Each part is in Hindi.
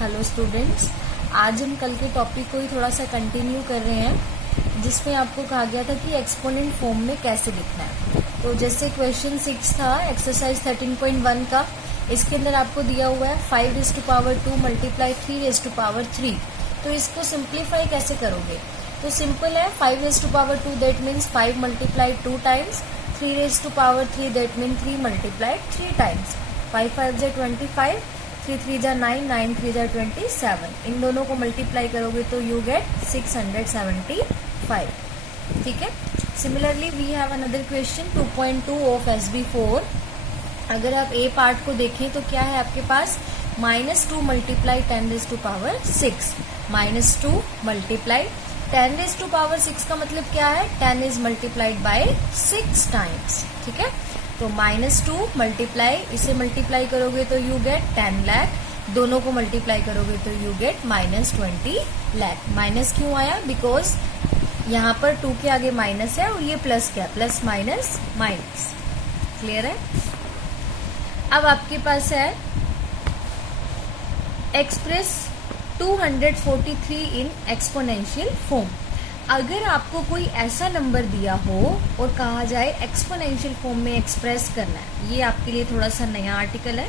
हेलो स्टूडेंट्स, आज हम कल के टॉपिक को ही थोड़ा सा कंटिन्यू कर रहे हैं, जिसमें आपको कहा गया था कि एक्सपोनेंट फॉर्म में कैसे लिखना है। तो जैसे क्वेश्चन 6 था एक्सरसाइज 13.1 का, इसके अंदर आपको दिया हुआ है 5⁻² मल्टीप्लाई 3⁻3। तो इसको सिंप्लीफाई कैसे करोगे? तो सिंपल है, 5⁻² that means 5 multiplied 2 times, 3⁻3 that mean 3 multiplied 3 times. 5 5 जा 25, 3 3 जा 9, 9 3 जा 27। इन दोनों को मल्टीप्लाई करोगे तो यू गेट 675। ठीक है। Similarly we have another question 2.2 of SB4। अगर आप ए पार्ट को देखें तो क्या है आपके पास, -2 मल्टीप्लाई 10⁻6, -2 मल्टीप्लाई 10⁻6 का मतलब क्या है, 10 इज मल्टीप्लाइड बाय 6 टाइम्स। ठीक है। तो -2 मल्टीप्लाई, इसे मल्टीप्लाई करोगे तो यू गेट 10 लाख, दोनों को मल्टीप्लाई करोगे तो यू गेट -20 लाख। माइनस क्यों आया? बिकॉज यहाँ पर 2 के आगे माइनस है और ये प्लस क्या, प्लस माइनस माइनस। क्लियर है। अब आपके पास है एक्सप्रेस 243 इन एक्सपोनेंशियल फॉर्म। अगर आपको कोई ऐसा नंबर दिया हो और कहा जाए एक्सपोनेंशियल फॉर्म में एक्सप्रेस करना है, ये आपके लिए थोड़ा सा नया आर्टिकल है,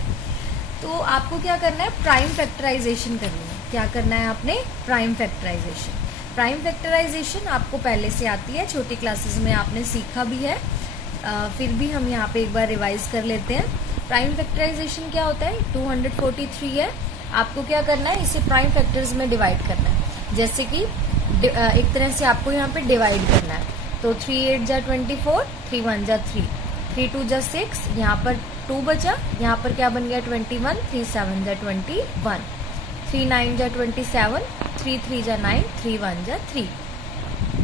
तो आपको क्या करना है, प्राइम फैक्टराइजेशन करनी है। क्या करना है आपने? Prime factorisation. प्राइम फैक्टराइजेशन आपको पहले से आती है, छोटी क्लासेस में आपने सीखा भी है, फिर भी हम यहाँ पे एक बार रिवाइज कर लेते हैं। प्राइम फैक्टराइजेशन क्या होता है? 243 है, आपको क्या करना है, इसे प्राइम फैक्टर्स में डिवाइड करना है। जैसे कि एक तरह से आपको यहाँ पे डिवाइड करना है। तो 3 8 जा 24, 3 1 जा 3, 3 2 जा 6, यहाँ पर 2 बचा, यहाँ पर क्या बन गया 21, 3 7 जा 21, 3 9 जा 27, 3 3 जा 9, 3 1 जा 3।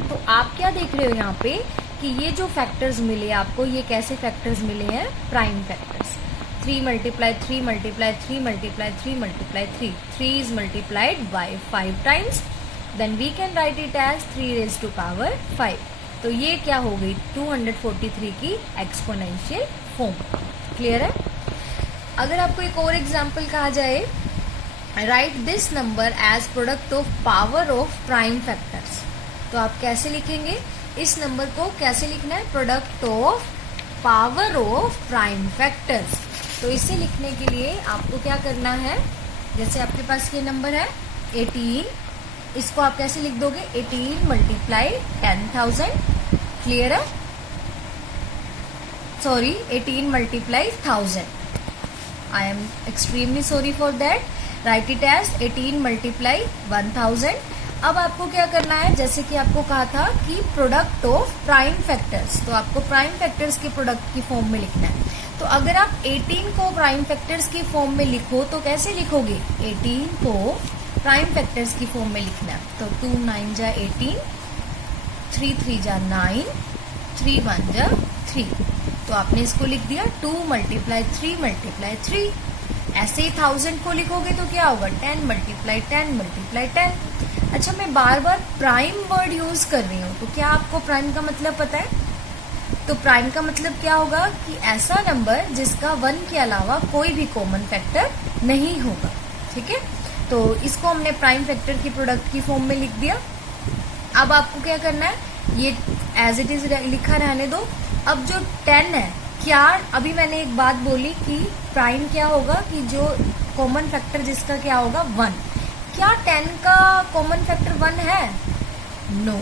तो आप क्या देख रहे हो यहाँ पे कि ये जो फैक्टर्स मिले आपको, ये कैसे फैक्टर्स मिले हैं? Prime factors. 3 multiply 3 multiply 3 multiply 3 multiply 3, 3 is multiplied by 5 times, then we can write it as 3⁻5। तो ये क्या हो गई, 243 की एक्सपोनेंशियल फॉर्म। क्लियर है। अगर आपको एक और एग्जांपल कहा जाए, write this number as product of power of prime factors, तो आप कैसे लिखेंगे इस नंबर को? कैसे लिखना है? Product of power of prime factors. तो इसे लिखने के लिए आपको क्या करना है, जैसे आपके पास ये नंबर है 18, इसको आप कैसे लिख दोगे? 18 मल्टीप्लाई 10,000। क्लियर है। Sorry, 18 multiply 1000। I am extremely sorry for that. Write it as 18 multiply 1000। अब आपको क्या करना है, जैसे कि आपको कहा था कि प्रोडक्ट ऑफ प्राइम फैक्टर्स, तो आपको प्राइम फैक्टर्स के प्रोडक्ट की फॉर्म में लिखना है। तो अगर आप 18 को प्राइम फैक्टर्स की फॉर्म में लिखो तो कैसे लिखोगे? 18 को प्राइम फैक्टर्स की फॉर्म में लिखना है। तो 2 9 जा 18, 3 3 जा 9, 3 1 जा 3। तो आपने इसको लिख दिया 2 मल्टीप्लाई 3 मल्टीप्लाई 3। ऐसे ही 1000 को लिखोगे तो क्या होगा? 10 मल्टीप्लाई 10 मल्टीप्लाई 10। अच्छा, मैं बार बार प्राइम वर्ड यूज कर रही हूँ, तो क्या आपको प्राइम का मतलब पता है? तो प्राइम का मतलब क्या होगा कि ऐसा नंबर जिसका 1 के अलावा कोई भी कॉमन फैक्टर नहीं होगा। ठीक है। तो इसको हमने प्राइम फैक्टर की प्रोडक्ट की फॉर्म में लिख दिया। अब आपको क्या करना है, ये एज इट इज लिखा रहने दो। अब जो 10 है, क्या अभी मैंने एक बात बोली कि प्राइम क्या होगा कि जो कॉमन फैक्टर जिसका क्या होगा 1। क्या 10 का कॉमन फैक्टर 1 है? नो।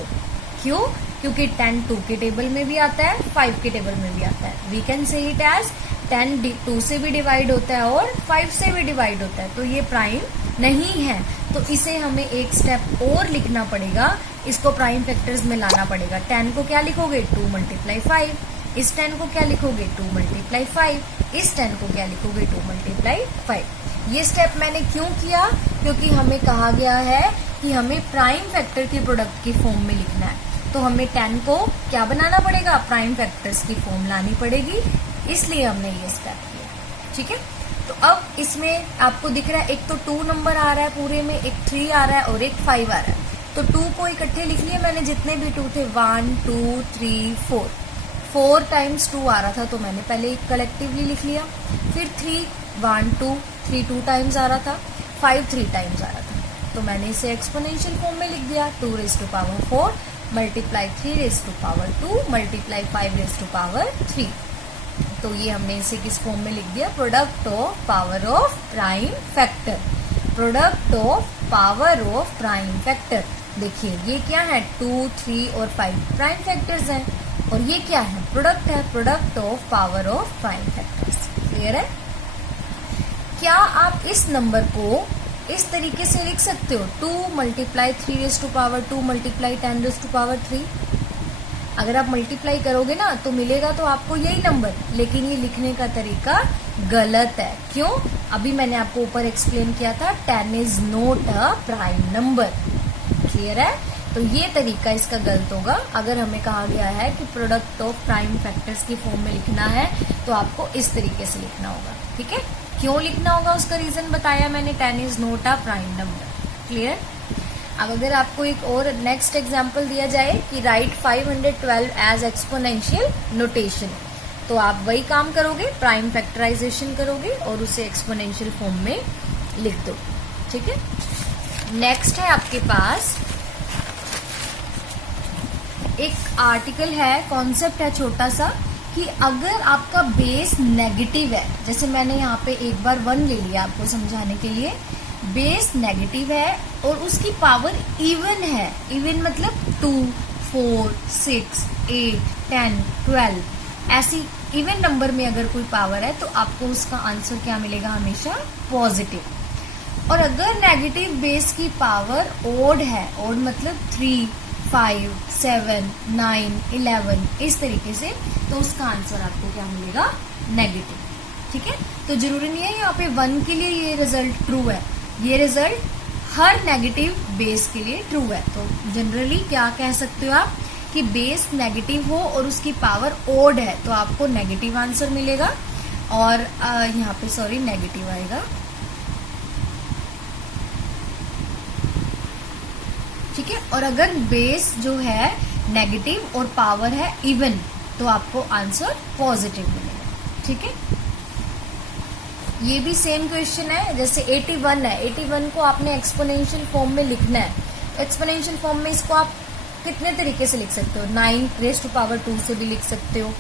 क्यों? क्योंकि 10 2 के टेबल में भी आता है, 5 के टेबल में भी आता है। We can say it as 10 2 से भी डिवाइड होता है और 5 से भी डिवाइड होता है, तो ये प्राइम नहीं है। तो इसे हमें एक स्टेप और लिखना पड़ेगा, इसको प्राइम फैक्टर्स में लाना पड़ेगा। 10 को क्या लिखोगे? 2 मल्टीप्लाई 5। इस 10 को क्या लिखोगे? 2 मल्टीप्लाई 5। इस 10 को क्या लिखोगे? 2 मल्टीप्लाई 5। ये स्टेप मैंने क्यों किया? क्योंकि हमें कहा गया है कि हमें प्राइम फैक्टर की प्रोडक्ट की फॉर्म में लिखना है, तो हमें 10 को क्या बनाना पड़ेगा? प्राइम फैक्टर्स की फॉर्म लानी पड़ेगी, इसलिए हमने ये स्टेप किया। ठीक है। तो अब इसमें आपको दिख रहा है, एक तो 2 नंबर आ रहा है पूरे में, एक 3 आ रहा है और एक 5 आ रहा है। तो 2 को इकट्ठे लिख लिए मैंने, जितने भी 2 थे, 1 2 3 4। 4 टाइम्स 2 आ रहा था तो मैंने पहले कलेक्टिवली लिख लिया। फिर 3 1 2 3 2 टाइम्स आ रहा था। 5 3 टाइम्स आ रहा था, तो मैंने इसे एक्सपोनेंशियल फॉर्म में लिख दिया 2 raise to power 4 multiply 3 raise to power 2 multiply 5 raise to power 3। तो ये हमने इसे किस फॉर्म में लिख दिया, product of power of prime factor, product of power of prime factor. देखिए ये क्या है, 2 3 और 5 प्राइम फैक्टर्स हैं, और ये क्या है, प्रोडक्ट है, product of power of prime factors. Clear है? क्या आप इस नंबर को इस तरीके से लिख सकते हो, 2 multiply 3 raise to power 2 multiply 10 raise to power 3? अगर आप मल्टीप्लाई करोगे ना तो मिलेगा तो आपको यही नंबर, लेकिन ये लिखने का तरीका गलत है। क्यों? अभी मैंने आपको ऊपर एक्सप्लेन किया था, 10 is not a prime number. Clear है? तो ये तरीका इसका गलत होगा। अगर हमें कहा गया है कि प्रोडक्ट ऑफ प्राइम फैक्टर्स की फॉर्म में लिखना है तो आपको इस तरीके से लिखना होगा। ठीक है? क्यों लिखना होगा उसका रीजन बताया मैंने, 10 is not a prime number. Clear? अब अगर आपको एक और नेक्स्ट एग्जांपल दिया जाए कि राइट 512 एज एक्सपोनेंशियल नोटेशन, तो आप वही काम करोगे, प्राइम फैक्टराइजेशन करोगे और उसे एक्सपोनेंशियल फॉर्म में लिख दो। ठीक है? नेक्स्ट है आपके पास एक आर्टिकल है, कॉन्सेप्ट है छोटा सा, कि अगर आपका बेस नेगेटिव है, जैसे मैंने यहाँ पे एक बार 1 ले लिया आपको समझाने के लिए, बेस नेगेटिव है और उसकी पावर इवन है, इवन मतलब 2 4 6 8 10 12 ऐसी इवन नंबर में अगर कोई पावर है तो आपको उसका आंसर क्या मिलेगा, हमेशा पॉजिटिव। और अगर नेगेटिव बेस की पावर ओड है, ओड मतलब 3 5 7 9 11 इस तरीके से, तो उसका आंसर आपको क्या मिलेगा, नेगेटिव। ठीक है? तो जरूरी नहीं है यहाँ पे 1 के लिए ये रिजल्ट ट्रू है, ये रिजल्ट हर नेगेटिव बेस के लिए ट्रू है। तो जनरली क्या कह सकते हो आप कि बेस नेगेटिव हो और उसकी पावर ओड है तो आपको नेगेटिव आंसर मिलेगा, और यहाँ पे सॉरी नेगेटिव आएगा। ठीक है? और अगर बेस जो है नेगेटिव और पावर है इवन तो आपको आंसर पॉजिटिव मिलेगा। ठीक है? ये भी सेम क्वेश्चन है, जैसे 81 है, 81 को आपने एक्सपोनेंशियल फॉर्म में लिखना है, तो एक्सपोनेंशियल फॉर्म में इसको आप कितने तरीके से लिख सकते हो, 9 रेज़ टू पावर 2 से भी लिख सकते हो,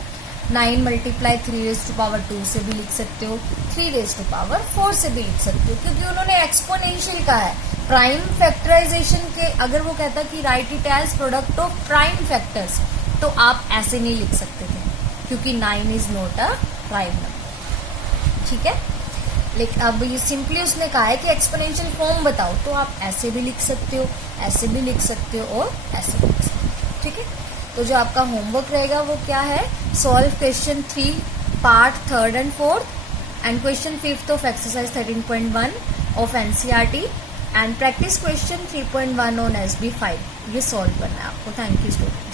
9 मल्टीप्लाई 3 रेज़ टू पावर 2 से भी लिख सकते हो, 3 रेज़ टू पावर 4 से भी लिख सकते हो, क्योंकि उन्होंने एक्सपोनेंशियल का है। प्राइम फैक्टराइजेशन के अगर वो कहता कि write it as product of prime factors, तो आप ऐसे नहीं लिख सकते थे, क्योंकि 9 is not a prime number. ठीक है? लेकिन अब ये सिंपली उसने कहा है कि एक्सपोनेंशियल फॉर्म बताओ, तो आप ऐसे भी लिख सकते हो, ऐसे भी लिख सकते हो और ऐसे भी लिख सकते हो। ठीक है? तो जो आपका होमवर्क रहेगा वो क्या है, solve question 3 part 3rd and 4th and question 5th of exercise 13.1 of NCERT and practice question 3.1 on SB5। ये सॉल्व करना है आपको। Thank you student.